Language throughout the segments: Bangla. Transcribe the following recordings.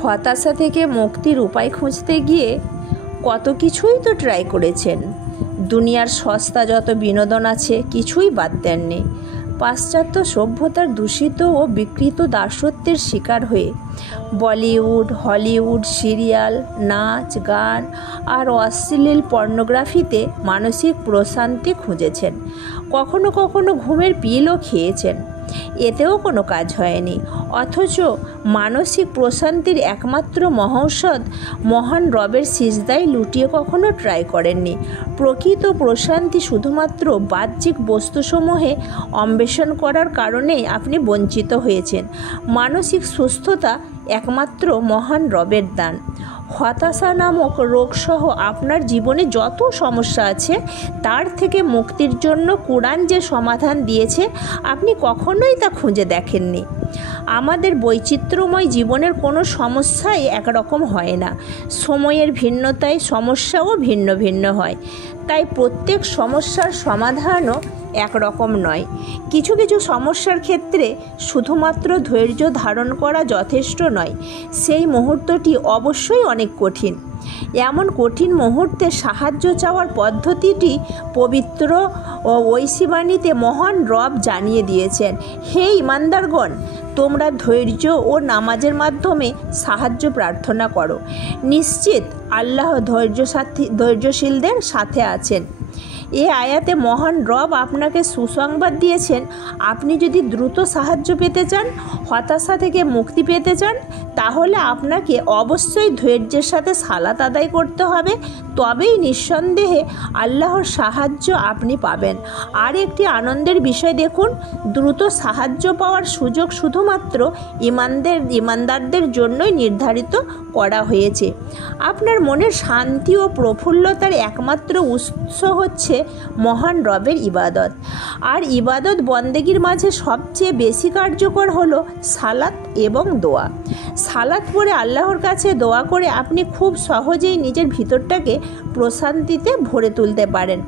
হতাশা থেকে মুক্তির উপায় খুঁজতে গিয়ে কত কিছুই তো ট্রাই করেছেন। দুনিয়ার সস্তা যত বিনোদন আছে কিছুই বাদ দেননি। পাশ্চাত্য সভ্যতার দূষিত ও বিকৃত দাসত্বের শিকার হয়ে বলিউড, হলিউড, সিরিয়াল, নাচ, গান আর অশ্লীল পর্নোগ্রাফিতে মানসিক প্রশান্তি খুঁজেছেন। কখনো কখনো ঘুমের পিলও খেয়েছেন, এতেও কোনো কাজ হয়নি। অথচ মানসিক প্রশান্তির একমাত্র মহৌষধ মহান রবের সিজদায় লুটিয়ে কখনো ট্রাই করেননি। প্রকৃত প্রশান্তি শুধুমাত্র বাহ্যিক বস্তুসমূহে অন্বেষণ করার কারণেই আপনি বঞ্চিত হয়েছেন। মানসিক সুস্থতা একমাত্র মহান রবের দান। হতাশা নামক রোগসহ আপনার জীবনে যত সমস্যা আছে তার থেকে মুক্তির জন্য কুরআন যে সমাধান দিয়েছে আপনি কখনোই তা খুঁজে দেখেননি। আমাদের বৈচিত্র্যময় জীবনের কোনো সমস্যাই একরকম হয় না। সময়ের ভিন্নতায় সমস্যাও ভিন্ন ভিন্ন হয়। তাই প্রত্যেক সমস্যার সমাধানও একরকম নয়। কিছু কিছু সমস্যার ক্ষেত্রে শুধুমাত্র ধৈর্য ধারণ করা যথেষ্ট নয়, সেই মুহূর্তটি অবশ্যই অনেক কঠিন। এমন কঠিন মুহূর্তে সাহায্য চাওয়ার পদ্ধতিটি পবিত্র ও ঐশীবাণীতে মহান রব জানিয়ে দিয়েছেন। হে ঈমানদারগণ, তোমরা ধৈর্য ও নামাজের মাধ্যমে সাহায্য প্রার্থনা করো। নিশ্চিত আল্লাহ ধৈর্যশীলদের সাথে আছেন। এ আয়াতে মহান রব আপনাকে সুসংবাদ দিয়েছেন, আপনি যদি দ্রুত সাহায্য পেতে চান, হতাশা থেকে মুক্তি পেতে চান, তাহলে আপনাকে অবশ্যই ধৈর্যের সাথে সালাত আদায় করতে হবে। তবেই নিঃসন্দেহে আল্লাহর সাহায্য আপনি পাবেন। আর একটি আনন্দের বিষয় দেখুন, দ্রুত সাহায্য পাওয়ার সুযোগ শুধুমাত্র ঈমানদারদের জন্যই নির্ধারিত করা হয়েছে। আপনার মনের শান্তি ও প্রফুল্লতার একমাত্র উৎস হচ্ছে মহান রবের ইবাদত। আর ইবাদত বন্দেগীর মাঝে সবচেয়ে বেশি কার্যকর হলো সালাত এবং দোয়া। সালাত পড়ে আল্লাহর কাছে দোয়া করে আপনি খুব সহজেই নিজের ভিতরটাকে প্রশান্তিতে ভরে তুলতে পারেন।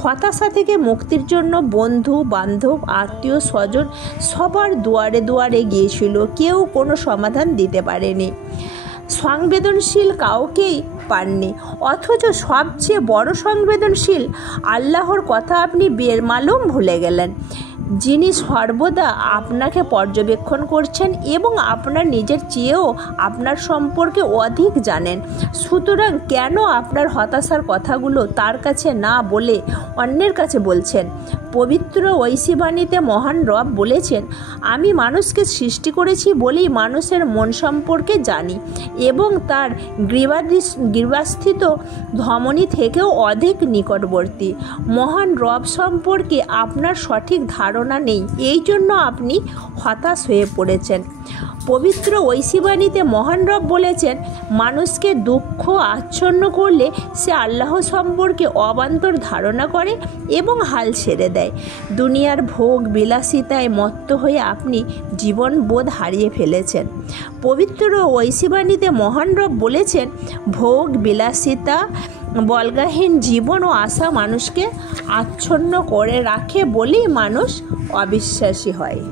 হতাশা থেকে মুক্তির জন্য বন্ধু বান্ধব, আত্মীয় স্বজন সবার দুয়ারে দুয়ারে গিয়েছিল, কেউ কোনো সমাধান দিতে পারেনি। সংবেদনশীল কাউকেই পাননি। অথচ সবচেয়ে বড় সংবেদনশীল আল্লাহর কথা আপনি বেমালুম ভুলে গেলেন, যিনি সর্বদা আপনাকে পর্যবেক্ষণ করছেন এবং আপনার নিজের চেয়েও আপনার সম্পর্কে অধিক জানেন। সুতরাং কেন আপনার হতাশার কথাগুলো তার কাছে না বলে অন্যের কাছে বলছেন? পবিত্র ঐশীবাণীতে মহান রব বলেছেন, আমি মানুষকে সৃষ্টি করেছি বলেই মানুষের মন সম্পর্কে জানি এবং তার গ্রীবাস্থিত ধমনী থেকেও অধিক নিকটবর্তী। মহান রব সম্পর্কে আপনার সঠিক ধারণা নেই, এই জন্য আপনি হতাশ হয়ে পড়েছেন। পবিত্র ঐশীবাণীতে মহান রব বলেছেন, মানুষকে দুঃখ আচ্ছন্ন করলে সে আল্লাহ সম্পর্কে অবান্তর ধারণা করে এবং হাল ছেড়ে দেয়। দুনিয়ার ভোগ বিলাসিতায় মত্ত হয়ে আপনি জীবনবোধ হারিয়ে ফেলেছেন। পবিত্র ঐশীবাণীতে মহান রব বলেছেন, ভোগ বিলাসিতা বলগাহীন জীবন ও আশা মানুষকে আচ্ছন্ন করে রাখে বলেই মানুষ অবিশ্বাসী হয়।